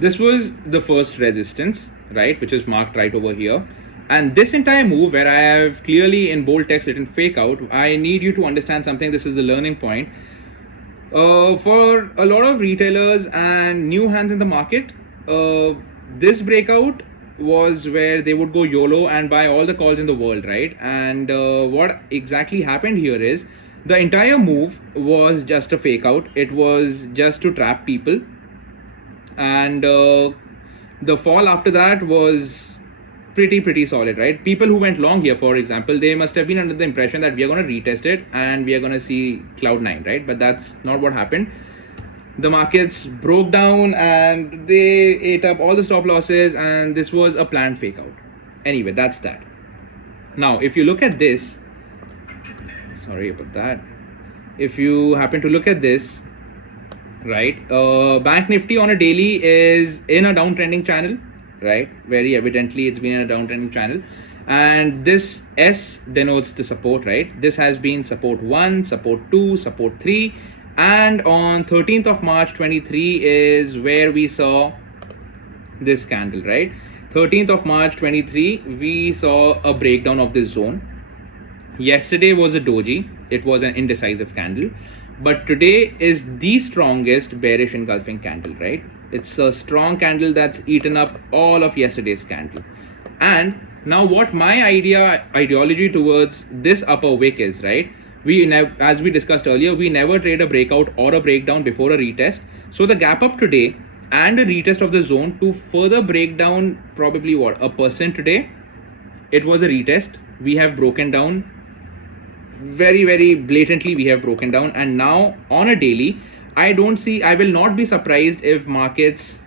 This was the first resistance, right, which is marked right over here. And this entire move, where I have clearly in bold text written fake out, I need you to understand something. This is the learning point. For a lot of retailers and new hands in the market, this breakout was where they would go YOLO and buy all the calls in the world, right? And what exactly happened here is the entire move was just a fake out. It was just to trap people. And the fall after that was pretty solid, right? People who went long here, for example, they must have been under the impression that we are going to retest it and we are going to see cloud 9, right? But that's not what happened. The markets broke down and they ate up all the stop losses, and this was a planned fake out. Anyway, that's that. Now if you look at this, sorry about that, if you happen to look at this, right, Banknifty on a daily is in a downtrending channel, right? Very evidently it's been in a downtrending channel, and this S denotes the support, right? This has been support 1, support 2, support 3, and on 13th of March 23 is where we saw this candle, right? 13th of March 23 we saw a breakdown of this zone. Yesterday was a doji, it was an indecisive candle, but today is the strongest bearish engulfing candle, right? It's a strong candle that's eaten up all of yesterday's candle. And now what my ideology towards this upper wick is, right? As we discussed earlier, we never trade a breakout or a breakdown before a retest. So the gap up today and a retest of the zone to further break down probably what, 1% today. It was a retest. We have broken down very blatantly. We have broken down, and now on a daily, I will not be surprised if markets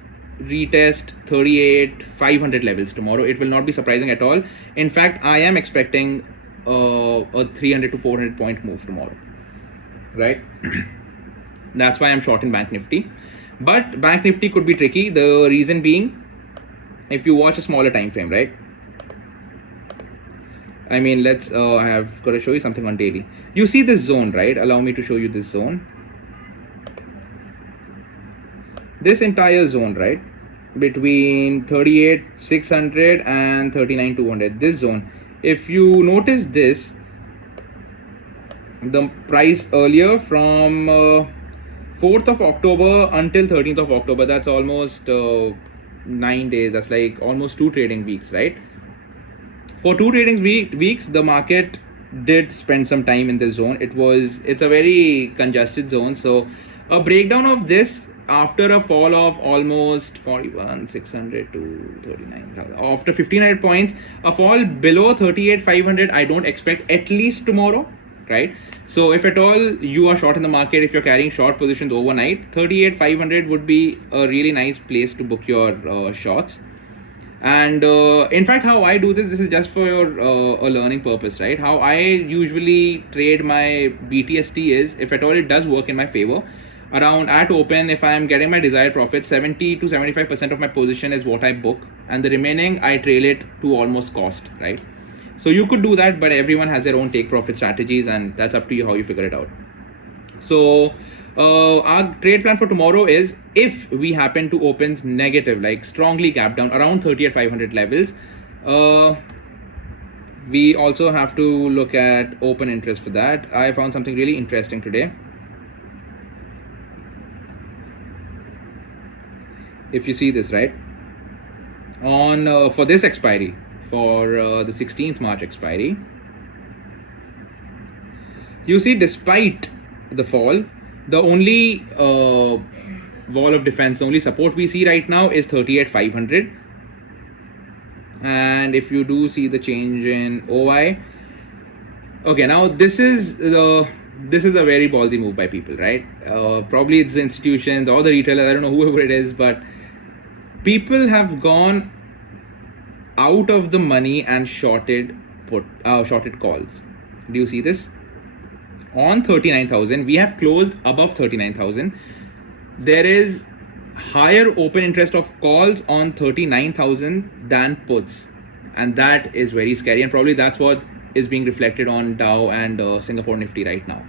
retest 38,500 levels tomorrow. It will not be surprising at all. In fact, I am expecting a 300 to 400 point move tomorrow, right? That's why I'm short in Bank Nifty. But Bank Nifty could be tricky. The reason being, if you watch a smaller time frame, right? I mean, I have got to show you something on daily. You see this zone, right? Allow me to show you this zone. This entire zone, right? Between 38,600 and 39,200, this zone. If you notice this, the price earlier from 4th of October until 13th of October, that's almost 9 days. That's like almost 2 trading weeks, right? For 2 trading weeks, the market did spend some time in this zone. It's a very congested zone. So a breakdown of this after a fall of almost 41,600 to 39,000, after 1,500 points, a fall below 38,500, I don't expect at least tomorrow, right? So if at all you are short in the market, if you're carrying short positions overnight, 38,500 would be a really nice place to book your shorts. And in fact, how I do this is just for a learning purpose, right? How I usually trade my BTST is, if at all it does work in my favor, around at open, if I am getting my desired profit, 70 to 75% of my position is what I book, and the remaining I trail it to almost cost, right? So you could do that, but everyone has their own take profit strategies, and that's up to you how you figure it out. So our trade plan for tomorrow is, if we happen to open negative, like strongly gap down around 38,500 levels, we also have to look at open interest for that. I found something really interesting today. If you see this, right, on for this expiry, for the 16th March expiry, you see, despite the fall, the only wall of defense, the only support we see right now is 38,500. And if you do see the change in OI, okay, now this is a very ballsy move by people, right? Probably it's the institutions or the retailers, I don't know whoever it is, but people have gone out of the money and shorted calls. Do you see this? On 39,000, we have closed above 39,000. There is higher open interest of calls on 39,000 than puts, and that is very scary, and probably that's what is being reflected on Dow and Singapore Nifty right now.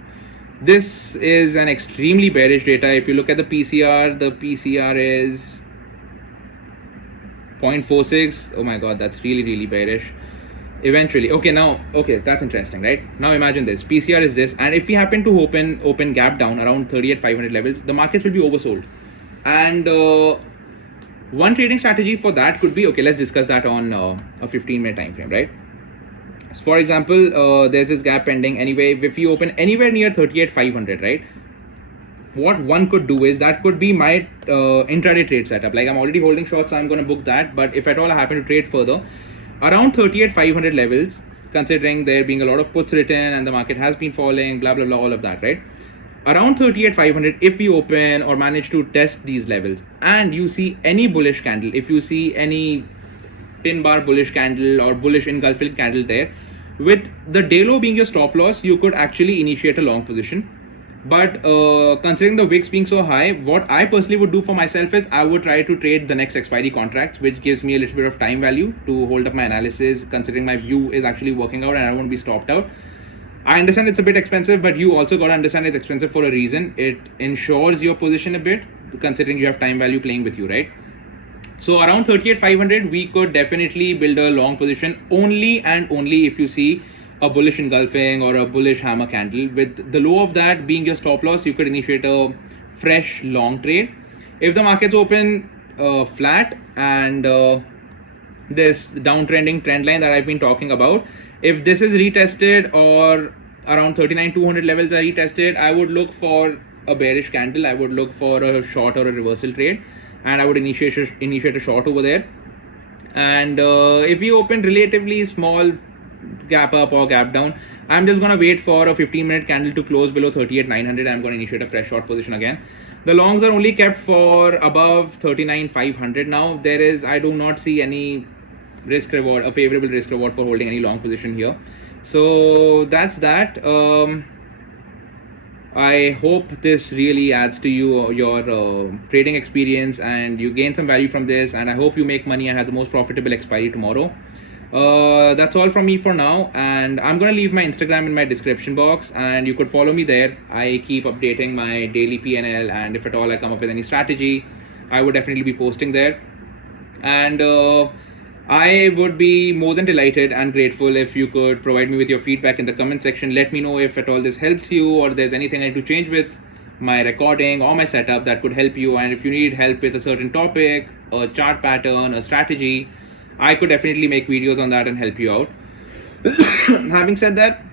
This is an extremely bearish data. If you look at the PCR is 0.46. Oh my god, that's really bearish. Eventually, okay, that's interesting, right? Now imagine this, PCR is this, and if we happen to open gap down around 38,500 levels, the markets will be oversold. And one trading strategy for that could be, okay, let's discuss that on a 15-minute time frame, right? So for example, there's this gap pending anyway. If you open anywhere near 38,500, right, what one could do is, that could be my intraday trade setup. Like, I'm already holding shorts, so I'm going to book that. But if at all I happen to trade further around 38,500 levels, considering there being a lot of puts written and the market has been falling, blah blah blah, all of that, right? Around 38,500, if we open or manage to test these levels and you see any bullish candle, if you see any tin bar bullish candle or bullish engulfing candle there, with the day low being your stop loss, you could actually initiate a long position. But considering the wicks being so high, what I personally would do for myself is I would try to trade the next expiry contracts, which gives me a little bit of time value to hold up my analysis, considering my view is actually working out and I won't be stopped out. I understand it's a bit expensive, but you also got to understand it's expensive for a reason. It ensures your position a bit, considering you have time value playing with you, right? So around 38,500, we could definitely build a long position only and only if you see a bullish engulfing or a bullish hammer candle. With the low of that being your stop loss, you could initiate a fresh long trade. If the markets open flat and this downtrending trend line that I've been talking about, if this is retested or around 39,200 levels are retested, I would look for a bearish candle. I would look for a short or a reversal trade, and I would initiate a short over there. And if we open relatively small gap up or gap down, I'm just gonna wait for a 15-minute candle to close below 38,900. I'm gonna initiate a fresh short position again. The longs are only kept for above 39,500. Now I do not see any risk reward, a favorable risk reward for holding any long position here. So that's that. I hope this really adds to your trading experience and you gain some value from this, and I hope you make money and have the most profitable expiry tomorrow. That's all from me for now, and I'm gonna leave my Instagram in my description box, and you could follow me there. I keep updating my daily PNL, and if at all I come up with any strategy, I would definitely be posting there. And I would be more than delighted and grateful if you could provide me with your feedback in the comment section. Let me know if at all this helps you, or there's anything I need to change with my recording or my setup that could help you. And if you need help with a certain topic, a chart pattern, a strategy, I could definitely make videos on that and help you out. Having said that,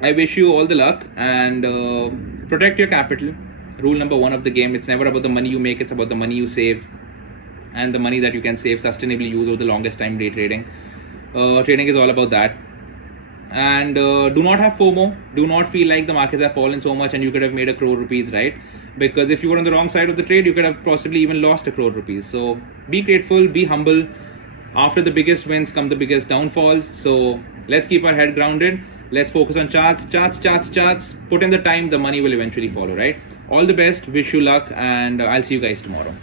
I wish you all the luck, and protect your capital. Rule number one of the game: it's never about the money you make, it's about the money you save, and the money that you can save sustainably use over the longest time day trading. Trading is all about that. And do not have FOMO. Do not feel like the markets have fallen so much and you could have made ₹1 crore, right? Because if you were on the wrong side of the trade, you could have possibly even lost ₹1 crore. So be grateful, be humble. After the biggest wins come the biggest downfalls. So let's keep our head grounded. Let's focus on charts. Put in the time, the money will eventually follow, right? All the best, wish you luck, and I'll see you guys tomorrow.